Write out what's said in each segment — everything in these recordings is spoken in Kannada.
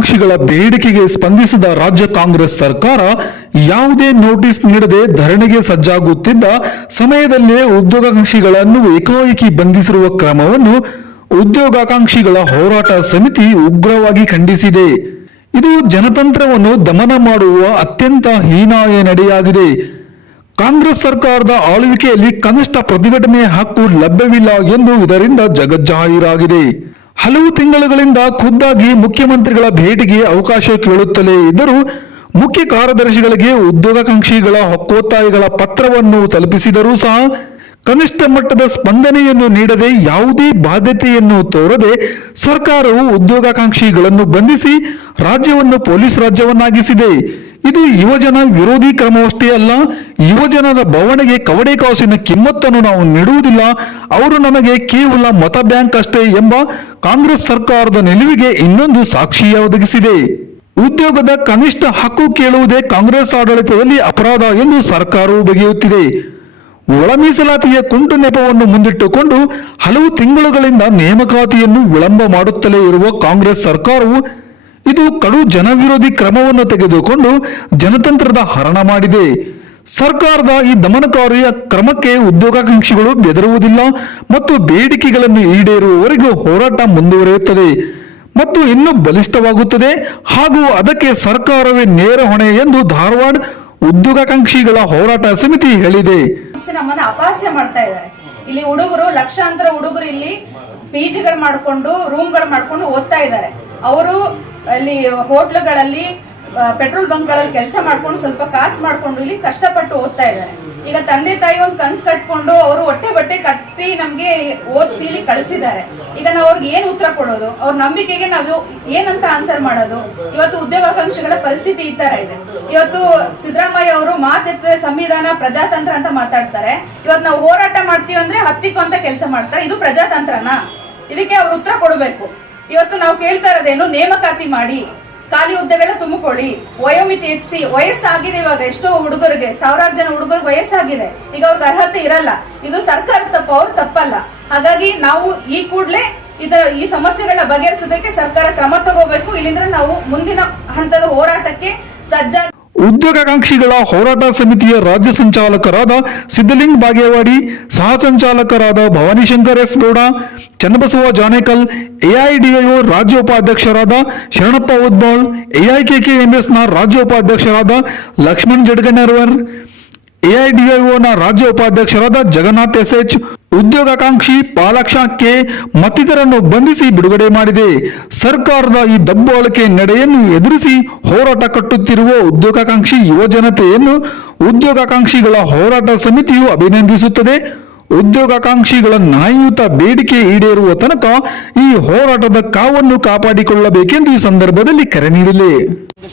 ಉದ್ಯೋಗಾಕಾಂಕ್ಷಿಗಳ ಬೇಡಿಕೆಗೆ ಸ್ಪಂದಿಸಿದ ರಾಜ್ಯ ಕಾಂಗ್ರೆಸ್ ಸರ್ಕಾರ ಯಾವುದೇ ನೋಟಿಸ್ ನೀಡದೆ ಧರಣಿಗೆ ಸಜ್ಜಾಗುತ್ತಿದ್ದ ಸಮಯದಲ್ಲೇ ಉದ್ಯೋಗಾಕಾಂಕ್ಷಿಗಳನ್ನು ಏಕಾಏಕಿ ಬಂಧಿಸಿರುವ ಕ್ರಮವನ್ನು ಉದ್ಯೋಗಾಕಾಂಕ್ಷಿಗಳ ಹೋರಾಟ ಸಮಿತಿ ಉಗ್ರವಾಗಿ ಖಂಡಿಸಿದೆ. ಇದು ಜನತಂತ್ರವನ್ನು ದಮನ ಮಾಡುವ ಅತ್ಯಂತ ಹೀನಾಯ ನಡೆಯಾಗಿದೆ. ಕಾಂಗ್ರೆಸ್ ಸರ್ಕಾರದ ಆಳ್ವಿಕೆಯಲ್ಲಿ ಕನಿಷ್ಠ ಪ್ರತಿಭಟನೆ ಹಕ್ಕು ಲಭ್ಯವಿಲ್ಲ ಎಂದು ಇದರಿಂದ ಜಗಜ್ಜಾಹೀರಾಗಿದೆ. ಹಲವು ತಿಂಗಳುಗಳಿಂದ ಖುದ್ದಾಗಿ ಮುಖ್ಯಮಂತ್ರಿಗಳ ಭೇಟಿಗೆ ಅವಕಾಶ ಕೇಳುತ್ತಲೇ ಇದ್ದರೂ ಮುಖ್ಯ ಕಾರ್ಯದರ್ಶಿಗಳಿಗೆ ಉದ್ಯೋಗಾಕಾಂಕ್ಷಿಗಳ ಹಕ್ಕೊತ್ತಾಯಗಳ ಪತ್ರವನ್ನು ತಲುಪಿಸಿದರೂ ಸಹ ಕನಿಷ್ಠ ಮಟ್ಟದ ಸ್ಪಂದನೆಯನ್ನು ನೀಡದೆ ಯಾವುದೇ ಬಾಧ್ಯತೆಯನ್ನು ತೋರದೆ ಸರ್ಕಾರವು ಉದ್ಯೋಗಾಕಾಂಕ್ಷಿಗಳನ್ನು ಬಂಧಿಸಿ ರಾಜ್ಯವನ್ನು ಪೊಲೀಸ್ ರಾಜ್ಯವನ್ನಾಗಿಸಿದೆ. ಇದು ಯುವಜನ ವಿರೋಧಿ ಕ್ರಮವಷ್ಟೇ ಅಲ್ಲ, ಯುವಜನರ ಬವಣೆಗೆ ಕವಡೆ ಕಾಸಿನ ಕಿಮ್ಮತ್ತನ್ನು ನಾವು ನೀಡುವುದಿಲ್ಲ, ಅವರು ನಮಗೆ ಕೇವಲ ಮತ ಬ್ಯಾಂಕ್ ಅಷ್ಟೇ ಎಂಬ ಕಾಂಗ್ರೆಸ್ ಸರ್ಕಾರದ ನಿಲುವಿಗೆ ಇನ್ನೊಂದು ಸಾಕ್ಷಿಯ ಒದಗಿಸಿದೆ. ಉದ್ಯೋಗದ ಕನಿಷ್ಠ ಹಕ್ಕು ಕೇಳುವುದೇ ಕಾಂಗ್ರೆಸ್ ಆಡಳಿತದಲ್ಲಿ ಅಪರಾಧ ಎಂದು ಸರ್ಕಾರವು ಬಗೆಯುತ್ತಿದೆ. ಒಳ ಮೀಸಲಾತಿಯ ಕುಂಟು ನೆಪವನ್ನು ಮುಂದಿಟ್ಟುಕೊಂಡು ಹಲವು ತಿಂಗಳುಗಳಿಂದ ನೇಮಕಾತಿಯನ್ನು ವಿಳಂಬ ಮಾಡುತ್ತಲೇ ಇರುವ ಕಾಂಗ್ರೆಸ್ ಸರ್ಕಾರವು ಇದು ಕಡು ಜನವಿರೋಧಿ ಕ್ರಮವನ್ನು ತೆಗೆದುಕೊಂಡು ಜನತಂತ್ರದ ಹರಣ ಮಾಡಿದೆ. ಸರ್ಕಾರದ ಈ ದಮನಕಾರಿಯ ಕ್ರಮಕ್ಕೆ ಉದ್ಯೋಗಾಕಾಂಕ್ಷಿಗಳು ಬೆದರುವುದಿಲ್ಲ ಮತ್ತು ಬೇಡಿಕೆಗಳನ್ನು ಈಡೇರುವವರೆಗೂ ಹೋರಾಟ ಮುಂದುವರಿಯುತ್ತದೆ ಮತ್ತು ಇನ್ನೂ ಬಲಿಷ್ಠವಾಗುತ್ತದೆ ಹಾಗೂ ಅದಕ್ಕೆ ಸರ್ಕಾರವೇ ನೇರ ಹೊಣೆ ಎಂದು ಧಾರವಾಡ ಉದ್ಯೋಗಾಕಾಂಕ್ಷಿಗಳ ಹೋರಾಟ ಸಮಿತಿ ಹೇಳಿದೆ. ನಮ್ಮನ್ನ ಅಪಹಾಸ್ಯ ಮಾಡ್ತಾ ಇದ್ದಾರೆ. ಇಲ್ಲಿ ಹುಡುಗರು ಲಕ್ಷಾಂತರ ಹುಡುಗರು ಇಲ್ಲಿ ಪಿಜಿಗಳು ಮಾಡ್ಕೊಂಡು ರೂಮ್ಗಳು ಮಾಡ್ಕೊಂಡು ಓದ್ತಾ ಇದ್ದಾರೆ. ಅವರು ಅಲ್ಲಿ ಹೋಟ್ಲುಗಳಲ್ಲಿ ಪೆಟ್ರೋಲ್ ಬಂಕ್ಗಳಲ್ಲಿ ಕೆಲಸ ಮಾಡ್ಕೊಂಡು ಸ್ವಲ್ಪ ಕಾಸು ಮಾಡ್ಕೊಂಡು ಇಲ್ಲಿ ಕಷ್ಟಪಟ್ಟು ಓದ್ತಾ ಇದ್ದಾರೆ. ಈಗ ತಂದೆ ತಾಯಿ ಒಂದು ಕನ್ಸು ಕಟ್ಕೊಂಡು ಅವರು ಹೊಟ್ಟೆ ಬಟ್ಟೆ ಕಟ್ಟಿ ನಮ್ಗೆ ಓದಿಸಿ ಇಲ್ಲಿ ಕಳಿಸಿದ್ದಾರೆ. ಈಗ ನಾವು ಅವ್ರಿಗೆ ಏನ್ ಉತ್ತರ ಕೊಡೋದು? ಅವ್ರ ನಂಬಿಕೆಗೆ ನಾವು ಏನಂತ ಆನ್ಸರ್ ಮಾಡೋದು? ಇವತ್ತು ಉದ್ಯೋಗಾಕಾಂಕ್ಷಿಗಳ ಪರಿಸ್ಥಿತಿ ಈ ತರ ಇದೆ. ಇವತ್ತು ಸಿದ್ದರಾಮಯ್ಯ ಅವರು ಮಾತೆತ್ತ ಸಂವಿಧಾನ ಪ್ರಜಾತಂತ್ರ ಅಂತ ಮಾತಾಡ್ತಾರೆ. ಇವತ್ತು ನಾವು ಹೋರಾಟ ಮಾಡ್ತೀವಿ ಅಂದ್ರೆ ಹತ್ತಿಕ್ಕೂ ಅಂತ ಕೆಲಸ ಮಾಡ್ತಾರೆ. ಇದು ಪ್ರಜಾತಂತ್ರನಾ? ಇದಕ್ಕೆ ಅವ್ರು ಉತ್ತರ ಕೊಡಬೇಕು. ಇವತ್ತು ನಾವು ಕೇಳ್ತಾ ಇರೋದೇನು? ನೇಮಕಾತಿ ಮಾಡಿ, ಖಾಲಿ ಹುದ್ದೆಗಳ ತುಂಬಿಕೊಳ್ಳಿ, ವಯೋಮಿತಿ ಹೆಚ್ಚಿಸಿ. ವಯಸ್ಸಾಗಿದೆ ಇವಾಗ ಎಷ್ಟೋ ಹುಡುಗರಿಗೆ, ಸಾವಿರಾರು ಜನ ಹುಡುಗರಿಗೆ ವಯಸ್ಸಾಗಿದೆ. ಈಗ ಅವ್ರಿಗೆ ಅರ್ಹತೆ ಇರಲ್ಲ. ಇದು ಸರ್ಕಾರ ತಪ್ಪು, ಅವ್ರು ತಪ್ಪಲ್ಲ. ಹಾಗಾಗಿ ನಾವು ಈ ಕೂಡಲೇ ಈ ಸಮಸ್ಯೆಗಳನ್ನ ಬಗೆಹರಿಸೋದಕ್ಕೆ ಸರ್ಕಾರ ಕ್ರಮ ತಗೋಬೇಕು. ಇಲ್ಲಿಂದ್ರೆ ನಾವು ಮುಂದಿನ ಹಂತದ ಹೋರಾಟಕ್ಕೆ ಸಜ್ಜಾಗಿ. ಉದ್ಯೋಗಾಕಾಂಕ್ಷಿಗಳ ಹೋರಾಟ ಸಮಿತಿಯ ರಾಜ್ಯ ಸಂಚಾಲಕರಾದ ಸಿದ್ದಲಿಂಗ್ ಬಾಗೇವಾಡಿ, ಸಹ ಸಂಚಾಲಕರಾದ ಭವಾನಿಶಂಕರ್ ಎಸ್ ಗೌಡ, ಚನ್ನಬಸವ ಜಾನೇಕಲ್, ಎಐಡಿಐಒ ರಾಜ್ಯ ಉಪಾಧ್ಯಕ್ಷರಾದ ಶರಣಪ್ಪ ಉದ್ಬಾಳ್, ಎಐಕೆಕೆಎಂಎಸ್ನ ರಾಜ್ಯ ಉಪಾಧ್ಯಕ್ಷರಾದ ಲಕ್ಷ್ಮಣ್ ಜಡಗಣ್ಣವರ್, ಎಐಡಿಐಒನ ರಾಜ್ಯ ಉಪಾಧ್ಯಕ್ಷರಾದ ಜಗನ್ನಾಥ್ ಎಸ್ಎಚ್, ಉದ್ಯೋಗಾಕಾಂಕ್ಷಿ ಪಾಲಾಕ್ಷ ಕೆ ಮತ್ತಿತರನ್ನು ಬಂಧಿಸಿ ಬಿಡುಗಡೆ ಮಾಡಿದೆ. ಸರ್ಕಾರದ ಈ ದಬ್ಬಾಳಿಕೆ ನಡೆಯನ್ನು ಎದುರಿಸಿ ಹೋರಾಟ ಕಟ್ಟುತ್ತಿರುವ ಉದ್ಯೋಗಾಕಾಂಕ್ಷಿ ಯುವ ಜನತೆಯನ್ನು ಉದ್ಯೋಗಾಕಾಂಕ್ಷಿಗಳ ಹೋರಾಟ ಸಮಿತಿಯು ಅಭಿನಂದಿಸುತ್ತದೆ. ಉದ್ಯೋಗಾಕಾಂಕ್ಷಿಗಳ ನ್ಯಾಯಯುತ ಬೇಡಿಕೆ ಈಡೇರುವ ತನಕ ಈ ಹೋರಾಟದ ಕಾವನ್ನು ಕಾಪಾಡಿಕೊಳ್ಳಬೇಕೆಂದು ಈ ಸಂದರ್ಭದಲ್ಲಿ ಕರೆ ನೀಡಿದೆ.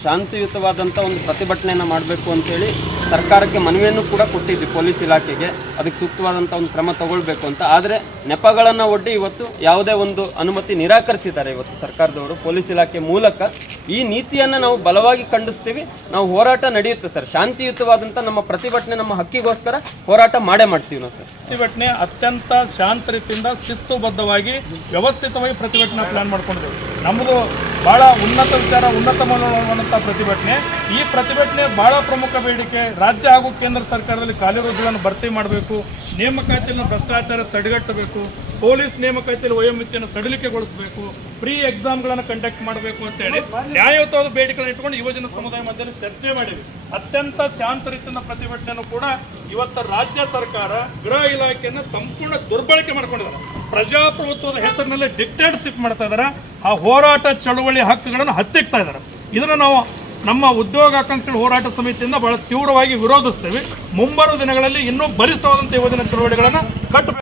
ಶಾಂತಿಯುತವಾದಂಥ ಒಂದು ಪ್ರತಿಭಟನೆಯನ್ನು ಮಾಡಬೇಕು ಅಂತೇಳಿ ಸರ್ಕಾರಕ್ಕೆ ಮನವಿಯನ್ನು ಕೂಡ ಕೊಟ್ಟಿದ್ವಿ, ಪೊಲೀಸ್ ಇಲಾಖೆಗೆ ಅದಕ್ಕೆ ಸೂಕ್ತವಾದಂಥ ಒಂದು ಕ್ರಮ ತಗೊಳ್ಬೇಕು ಅಂತ. ಆದರೆ ನೆಪಗಳನ್ನು ಒಡ್ಡಿ ಇವತ್ತು ಯಾವುದೇ ಒಂದು ಅನುಮತಿ ನಿರಾಕರಿಸಿದ್ದಾರೆ ಇವತ್ತು ಸರ್ಕಾರದವರು ಪೊಲೀಸ್ ಇಲಾಖೆ ಮೂಲಕ. ಈ ನೀತಿಯನ್ನು ನಾವು ಬಲವಾಗಿ ಖಂಡಿಸ್ತೀವಿ. ನಾವು ಹೋರಾಟ ನಡೆಯುತ್ತೆ ಸರ್, ಶಾಂತಿಯುತವಾದಂಥ ನಮ್ಮ ಪ್ರತಿಭಟನೆ, ನಮ್ಮ ಹಕ್ಕಿಗೋಸ್ಕರ ಹೋರಾಟ ಮಾಡೇ ಮಾಡ್ತೀವಿ ನಾವು ಸರ್. ಪ್ರತಿಭಟನೆ ಅತ್ಯಂತ ಶಾಂತ ರೀತಿಯಿಂದ ಶಿಸ್ತುಬದ್ಧವಾಗಿ ವ್ಯವಸ್ಥಿತವಾಗಿ ಪ್ರತಿಭಟನೆ ಪ್ಲಾನ್ ಮಾಡ್ಕೊಂಡಿದ್ದೇವೆ. ನಮ್ಮದು ಬಹಳ ಉನ್ನತ ವಿಚಾರ, ಉನ್ನತ ಮನೋಭಾವವಂತ ಪ್ರತಿಭಟನೆ. ಈ ಪ್ರತಿಭಟನೆ ಬಹಳ ಪ್ರಮುಖ ಬೇಡಿಕೆ. ರಾಜ್ಯ ಹಾಗೂ ಕೇಂದ್ರ ಸರ್ಕಾರದಲ್ಲಿ ಖಾಲಿ ಹುದ್ದೆಗಳನ್ನು ಭರ್ತಿ ಮಾಡಬೇಕು, ನೇಮಕಾತಿಯನ್ನು ಭ್ರಷ್ಟಾಚಾರ ತಡೆಗಟ್ಟಬೇಕು, ಪೊಲೀಸ್ ನೇಮಕಾತಿಯಲ್ಲಿ ವಯೋಮಿತಿಯನ್ನು ಸಡಿಲಿಕೆಗೊಳಿಸಬೇಕು, ಫ್ರೀ ಎಕ್ಸಾಮ್ಗಳನ್ನು ಕಂಡಕ್ಟ್ ಮಾಡಬೇಕು ಅಂತ ಹೇಳಿ ನ್ಯಾಯಯುತವಾದ ಬೇಡಿಕೆಗಳನ್ನು ಇಟ್ಟುಕೊಂಡು ಯುವಜನ ಸಮುದಾಯ ಮಧ್ಯದಲ್ಲಿ ಚರ್ಚೆ ಮಾಡಿವಿ. ಅತ್ಯಂತ ಶಾಂತ ರೀತಿಯ ಪ್ರತಿಭಟನೆಯನ್ನು ಕೂಡ ಇವತ್ತು ರಾಜ್ಯ ಸರ್ಕಾರ ಗೃಹ ಇಲಾಖೆಯನ್ನು ಸಂಪೂರ್ಣ ದುರ್ಬಳಕೆ ಮಾಡ್ಕೊಂಡಿದ್ದಾರೆ. ಪ್ರಜಾಪ್ರಭುತ್ವದ ಹೆಸರಿನಲ್ಲಿ ಡಿಕ್ಟೇಟರ್ಶಿಪ್ ಮಾಡ್ತಾ ಇದ್ದಾರೆ. ಆ ಹೋರಾಟ ಚಳುವಳಿ ಹಕ್ಕುಗಳನ್ನು ಹತ್ತಿಕ್ತಾ ಇದ್ದಾರೆ. ಇದನ್ನು ನಾವು ನಮ್ಮ ಉದ್ಯೋಗಾಕಾಂಕ್ಷಿಗಳ ಹೋರಾಟ ಸಮಿತಿಯಿಂದ ಬಹಳ ತೀವ್ರವಾಗಿ ವಿರೋಧಿಸ್ತೇವೆ. ಮುಂಬರುವ ದಿನಗಳಲ್ಲಿ ಇನ್ನೂ ಬಲಿಷ್ಠವಾದಂತಹ ಯುವಜನ ಚಳವಳಿಗಳನ್ನು ಕಟ್ಟಬೇಕು.